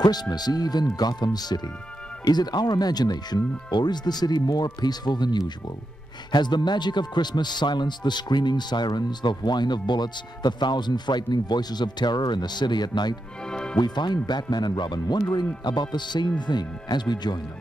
Christmas Eve in Gotham City. Is it our imagination, or is the city more peaceful than usual? Has the magic of Christmas silenced the screaming sirens, the whine of bullets, the thousand frightening voices of terror in the city at night? We find Batman and Robin wondering about the same thing as we join them.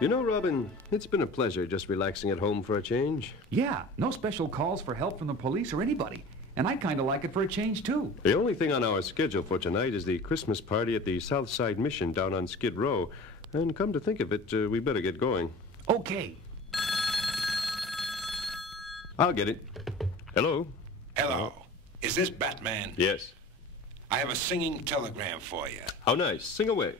You know, Robin, it's been a pleasure just relaxing at home for a change. Yeah, no special calls for help from the police or anybody. And I kind of like it for a change, too. The only thing on our schedule for tonight is the Christmas party at the Southside Mission down on Skid Row. And come to think of it, we better get going. Okay. I'll get it. Hello? Hello. Is this Batman? Yes. I have a singing telegram for you. How nice. Sing away.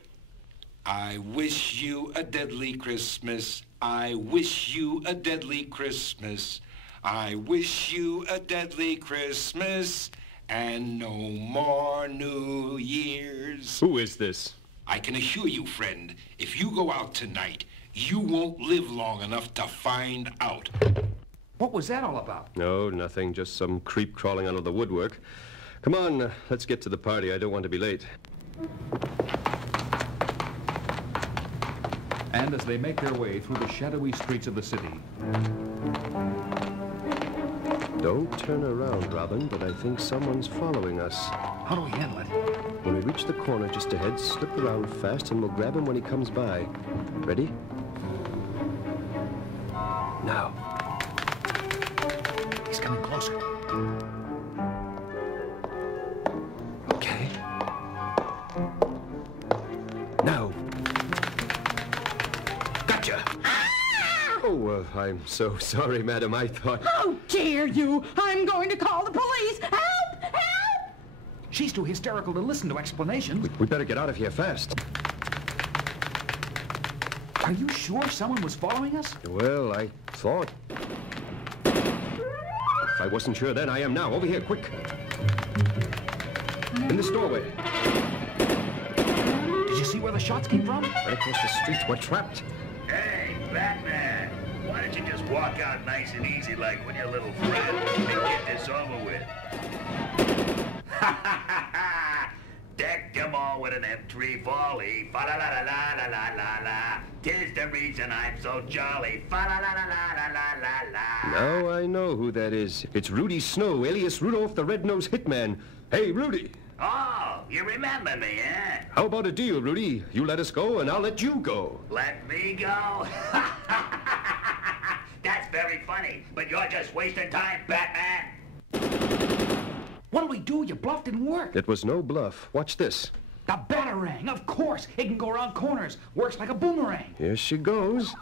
I wish you a deadly Christmas. I wish you a deadly Christmas. I wish you a deadly Christmas and no more New Year's. Who is this? I can assure you, friend, if you go out tonight, you won't live long enough to find out. What was that all about? No, nothing. Just some creep crawling out of the woodwork. Come on, let's get to the party. I don't want to be late. And as they make their way through the shadowy streets of the city... Don't turn around, Robin, but I think someone's following us. How do we handle it? When we reach the corner just ahead, slip around fast and we'll grab him when he comes by. Ready? Now. He's coming closer. Okay. Now. Gotcha! Oh, I'm so sorry, madam. I thought... How dare you! I'm going to call the police! Help! Help! She's too hysterical to listen to explanations. We better get out of here fast. Are you sure someone was following us? Well, I thought... If I wasn't sure then, I am now. Over here, quick. In this doorway. Did you see where the shots came from? Right across the street. We're trapped. Hey, Batman, why don't you just walk out nice and easy like with your little friend and get this over with? Ha ha ha ha! Deck them all with an M3 volley. Fa la la la la la la la la. 'Tis the reason I'm so jolly. Fa la la la la la la la la. Now I know who that is. It's Rudy Snow, alias Rudolph the Red-Nosed Hitman. Hey, Rudy. Oh, you remember me, eh? How about a deal, Rudy? You let us go, and I'll let you go. Let me go? That's very funny, but you're just wasting time, Batman. What'll we do? Your bluff didn't work. It was no bluff. Watch this. The Batarang, of course. It can go around corners. Works like a boomerang. Here she goes.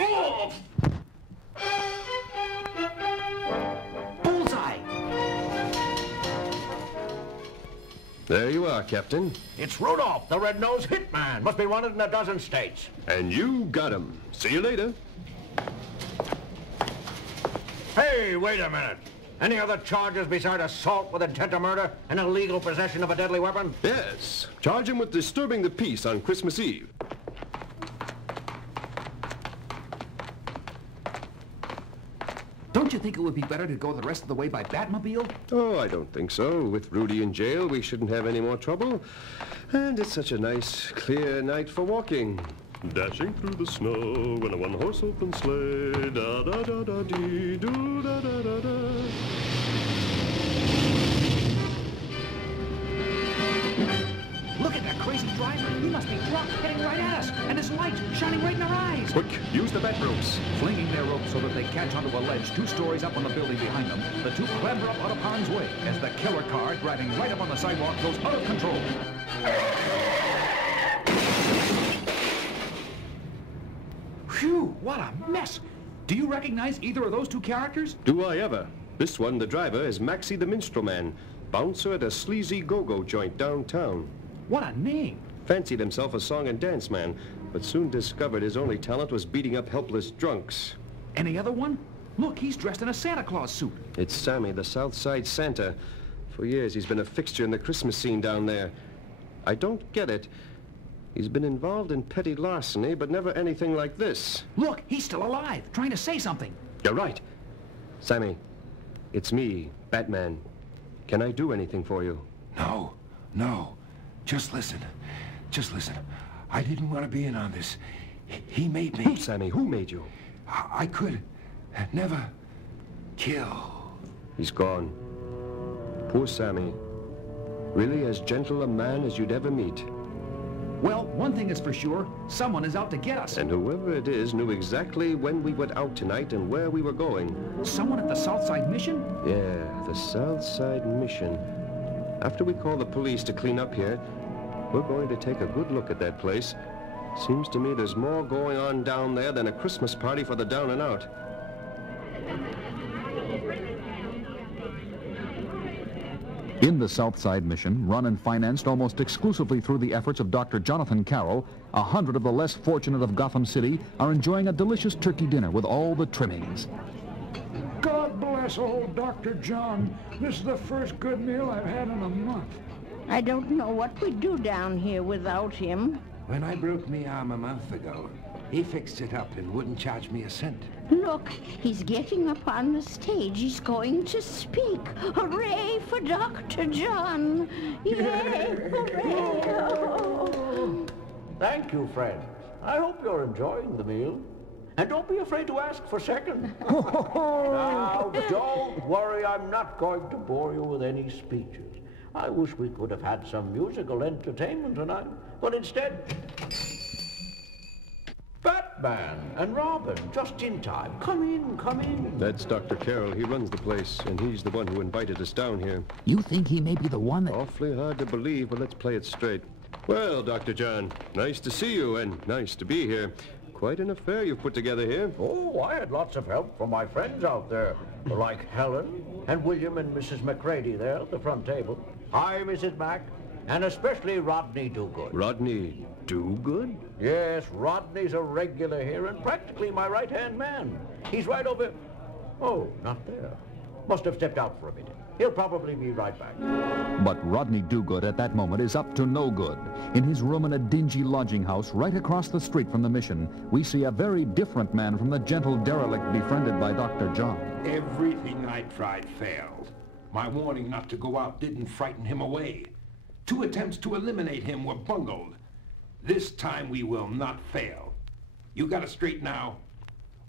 Oh! Bullseye! There you are, Captain. It's Rudolph, the Red-Nosed Hitman. Must be wanted in a dozen states. And you got him. See you later. Hey, wait a minute. Any other charges besides assault with intent to murder and illegal possession of a deadly weapon? Yes. Charge him with disturbing the peace on Christmas Eve. Don't you think it would be better to go the rest of the way by Batmobile? Oh, I don't think so. With Rudy in jail, we shouldn't have any more trouble. And it's such a nice, clear night for walking. Dashing through the snow in a one-horse open sleigh. Da-da-da-da-dee-doo, da-da-da-da. Look at that crazy driver. He must be drunk, heading right at us. And his lights shining right in our eyes. Quick, use the bat ropes. Flinging their ropes so that they catch onto a ledge 2 stories up on the building behind them, the two clamber up out of harm's way as the killer car, driving right up on the sidewalk, goes out of control. Phew, what a mess. Do you recognize either of those 2 characters? Do I ever? This one, the driver, is Maxie the Minstrel Man, bouncer at a sleazy go-go joint downtown. What a name. Fancied himself a song and dance man, but soon discovered his only talent was beating up helpless drunks. Any other one? Look, he's dressed in a Santa Claus suit. It's Sammy, the Southside Santa. For years, he's been a fixture in the Christmas scene down there. I don't get it. He's been involved in petty larceny, but never anything like this. Look, he's still alive, trying to say something. You're right. Sammy, it's me, Batman. Can I do anything for you? No. Just listen. I didn't want to be in on this. He made me. Who, Sammy? Who made you? I could never kill. He's gone. Poor Sammy. Really as gentle a man as you'd ever meet. Well, one thing is for sure, someone is out to get us. And whoever it is knew exactly when we went out tonight and where we were going. Someone at the Southside Mission? Yeah, the Southside Mission. After we call the police to clean up here, we're going to take a good look at that place. Seems to me there's more going on down there than a Christmas party for the down and out. In the Southside Mission, run and financed almost exclusively through the efforts of Dr. Jonathan Carroll, 100 of the less fortunate of Gotham City are enjoying a delicious turkey dinner with all the trimmings. God bless old Dr. John. This is the first good meal I've had in a month. I don't know what we'd do down here without him. When I broke my arm a month ago, he fixed it up and wouldn't charge me a cent. Look, he's getting up on the stage. He's going to speak. Hooray for Dr. John. Yay, hooray. Oh. Thank you, friends. I hope you're enjoying the meal. And don't be afraid to ask for second. Now, don't worry. I'm not going to bore you with any speeches. I wish we could have had some musical entertainment tonight. But instead, Batman and Robin, just in time. Come in. That's Dr. Carroll. He runs the place, and he's the one who invited us down here. You think he may be the one that... Awfully hard to believe, but let's play it straight. Well, Dr. John, nice to see you, and nice to be here. Quite an affair you've put together here. Oh, I had lots of help from my friends out there, like Helen and William and Mrs. McCready there at the front table. Hi, Mrs. Mack, and especially Rodney Dogood. Rodney Dogood? Yes, Rodney's a regular here and practically my right-hand man. He's right over... Oh, not there. Must have stepped out for a minute. He'll probably be right back. But Rodney Dogood at that moment is up to no good. In his room in a dingy lodging house right across the street from the mission, we see a very different man from the gentle derelict befriended by Dr. John. Everything I tried failed. My warning not to go out didn't frighten him away. 2 attempts to eliminate him were bungled. This time we will not fail. You got it straight now.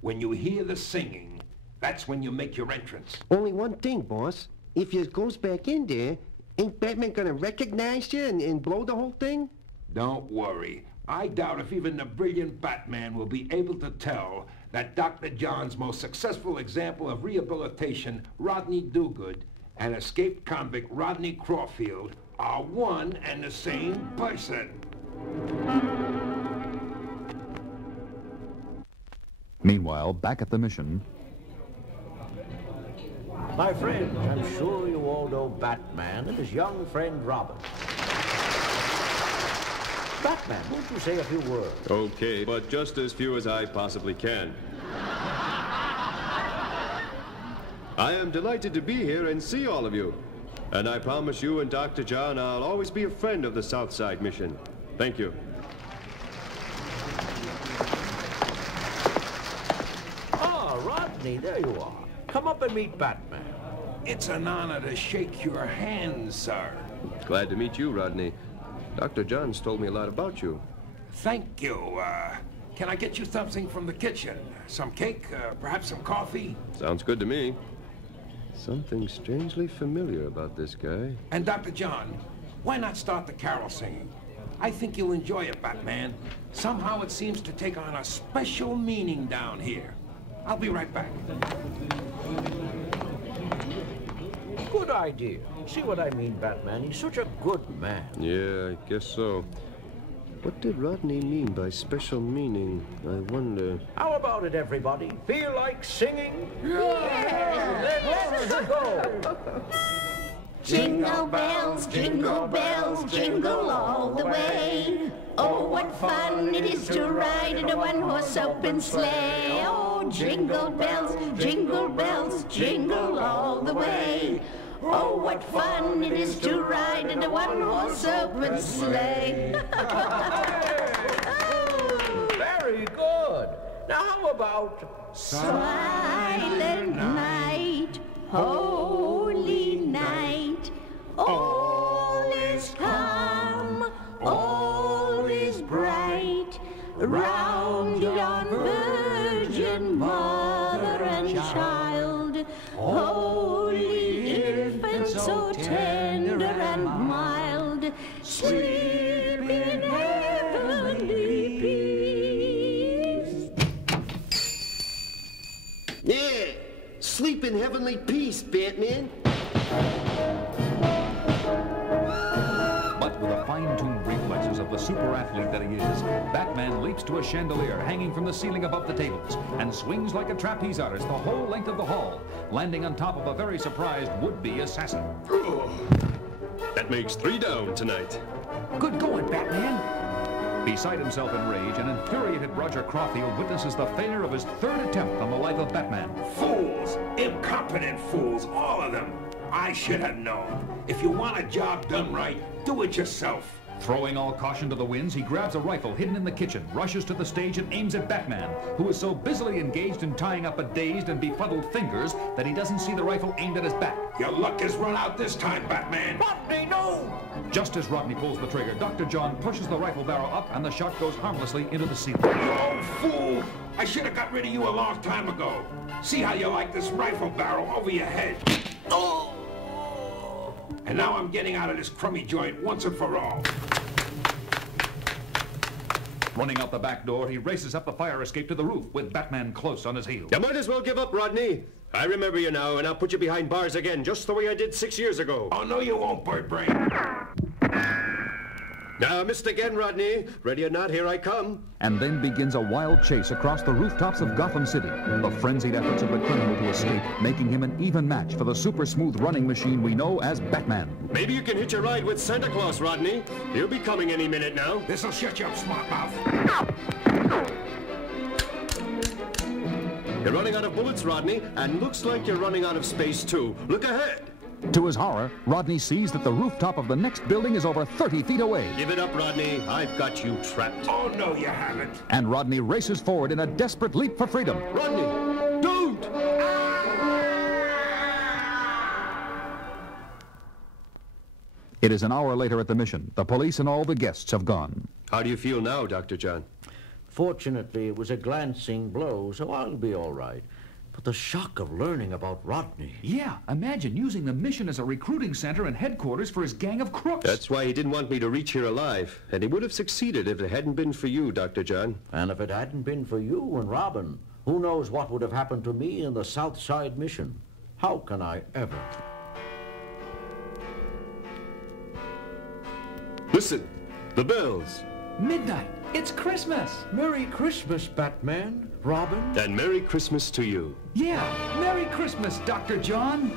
When you hear the singing, that's when you make your entrance. Only one thing, boss. If you goes back in there, ain't Batman gonna recognize you and blow the whole thing? Don't worry. I doubt if even the brilliant Batman will be able to tell that Dr. John's most successful example of rehabilitation, Rodney Dogood, and escaped convict Rodney Crawfield are one and the same person. Meanwhile, back at the mission... My friends, I'm sure you all know Batman and his young friend Robin. Batman, won't you say a few words? Okay, but just as few as I possibly can. I am delighted to be here and see all of you. And I promise you and Dr. John I'll always be a friend of the Southside Mission. Thank you. Ah, Rodney, there you are. Come up and meet Batman. It's an honor to shake your hand, sir. Glad to meet you, Rodney. Dr. John's told me a lot about you. Thank you. Can I get you something from the kitchen? Some cake, perhaps some coffee? Sounds good to me. Something strangely familiar about this guy. And Dr. John, why not start the carol singing? I think you'll enjoy it, Batman. Somehow it seems to take on a special meaning down here. I'll be right back. Good idea. See what I mean, Batman? He's such a good man. Yeah, I guess so. What did Rodney mean by special meaning? I wonder. How about it, everybody? Feel like singing? Yeah! Let's go! Jingle bells, jingle all the way. Oh, what fun it is to ride in a one-horse open sleigh. Oh, jingle bells, jingle all the way. Oh, what fun it is to ride in a one-horse open sleigh. Very good. Now how about... Silent night, holy night, all rounded on Virgin Mother and Child, Holy Infant, so tender and mild, sleep in heavenly peace. Yeah, sleep in heavenly peace, Batman. But with the fine-tuned reflexes of the super athlete that he is, Batman leaps to a chandelier hanging from the ceiling above the tables and swings like a trapeze artist the whole length of the hall, landing on top of a very surprised would-be assassin. That makes 3 down tonight. Good going, Batman! Beside himself in rage, an infuriated Roger Caulfield witnesses the failure of his 3rd attempt on the life of Batman. Fools! Incompetent fools, all of them! I should have known. If you want a job done right, do it yourself. Throwing all caution to the winds, he grabs a rifle hidden in the kitchen, rushes to the stage and aims at Batman, who is so busily engaged in tying up a dazed and befuddled fingers that he doesn't see the rifle aimed at his back. Your luck has run out this time, Batman. Rodney, no! Just as Rodney pulls the trigger, Dr. John pushes the rifle barrel up and the shot goes harmlessly into the ceiling. You old fool! I should have got rid of you a long time ago. See how you like this rifle barrel over your head. Oh! And now I'm getting out of this crummy joint once and for all. Running out the back door, he races up the fire escape to the roof with Batman close on his heels. You might as well give up, Rodney. I remember you now, and I'll put you behind bars again, just the way I did 6 years ago. Oh, no, you won't, Bird Brain. Now, missed again, Rodney. Ready or not, here I come. And then begins a wild chase across the rooftops of Gotham City, the frenzied efforts of the criminal to escape, making him an even match for the super smooth running machine we know as Batman. Maybe you can hitch a ride with Santa Claus, Rodney. He'll be coming any minute now. This'll shut you up, smart mouth. You're running out of bullets, Rodney, and looks like you're running out of space, too. Look ahead. To his horror, Rodney sees that the rooftop of the next building is over 30 feet away. Give it up, Rodney. I've got you trapped. Oh, no, you haven't. And Rodney races forward in a desperate leap for freedom. Rodney, don't! It is an hour later at the mission. The police and all the guests have gone. How do you feel now, Dr. John? Fortunately, it was a glancing blow, so I'll be all right. But the shock of learning about Rodney. Yeah, imagine using the mission as a recruiting center and headquarters for his gang of crooks. That's why he didn't want me to reach here alive. And he would have succeeded if it hadn't been for you, Dr. John. And if it hadn't been for you and Robin, who knows what would have happened to me in the South Side mission? How can I ever? Listen, the bells. Midnight. It's Christmas. Merry Christmas, Batman, Robin. And Merry Christmas to you. Yeah, Merry Christmas, Dr. John.